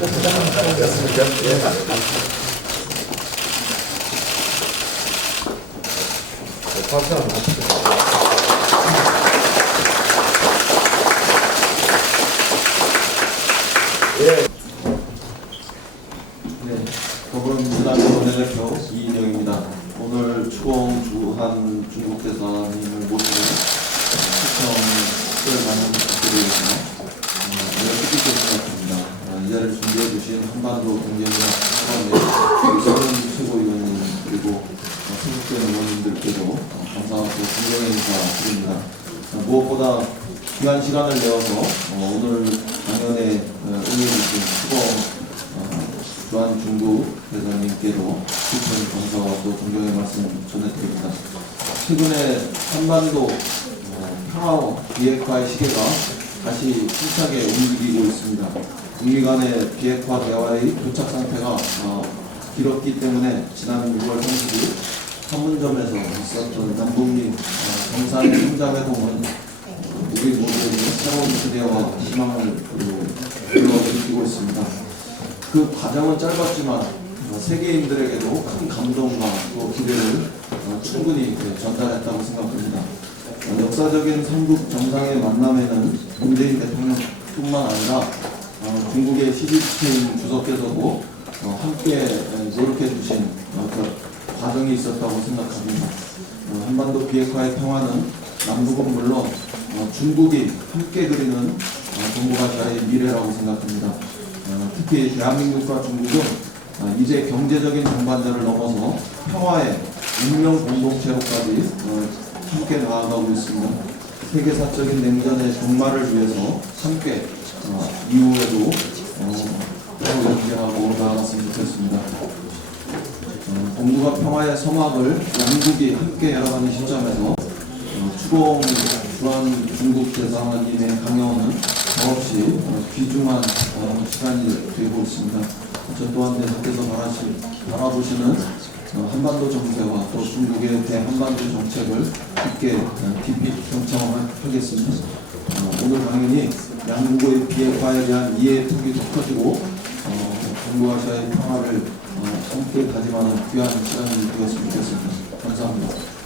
어떻습니까? 예. 네. 예. 네, 더불어민주당 원내대표 이인영입니다. 오늘 추공 주한 중국 대사님을 모시고 시청을 많은 부탁드리겠습니다. 어, 네, 뜻깊게 생각합니다. 어, 이 자리를 주신 한반도 경제문화 포럼의 서른 최고위원님 그리고 어, 소속된 의원님들께도 어, 감사하고 존경의 인사 드립니다. 어, 무엇보다 귀한 시간을 내어서 어, 오늘 강연에 어, 응해주신 어, 주한 중국 대사님께도 깊은 감사와 또 존경의 말씀 전해드립니다. 최근에 한반도 어, 평화와 비핵화의 시계가 다시 힘차게 움직이고 있습니다. 북미 간의 비핵화 대화의 도착 상태가 어, 길었기 때문에 지난 6월 30일 판문점에서 있었던 남북미 어, 정상 성자회동은 우리 모두에게 새로운 기대와 희망을 불러일으키고 있습니다. 그 과정은 짧았지만 어, 세계인들에게도 큰 감동과 또 기대를 어, 충분히 그 전달했다고 생각합니다. 어, 역사적인 삼국 정상의 만남에는 문재인 대통령뿐만 아니라 어, 중국의 시진핑 주석께서도 어, 함께 어, 노력해 주신 어, 그 과정이 있었다고 생각합니다. 어, 한반도 비핵화의 평화는 남북은 물론 어, 중국이 함께 그리는 어, 동북아시아의 미래라고 생각합니다. 어, 특히 대한민국과 중국은 어, 이제 경제적인 동반자를 넘어서 평화의 운명 공동체로까지 어, 함께 나아가고 있습니다. 세계사적인 냉전의 종말을 위해서 함께 어, 이후에도 어, 서로 연계하고 나아갔으면 좋겠습니다. 어, 동북아 평화의 서막을 양국이 함께 열어가는 시점에서 어, 추공 주한 중국 대사님의 강연은 더없이 어, 귀중한 어, 시간이 되고 있습니다. 저 또한 대사께서 바라시, 바라보시는 어, 한반도 정세와 또 중국의 대한반도 정책을 깊게 어, 깊이 경청하겠습니다. 어, 오늘 강연이 양국의 비핵화에 대한 이해의 폭이 더 커지고 어, 동북아시아의 평화를 어, 함께 다짐하는 귀한 시간이 되었으면 좋겠습니다. 감사합니다.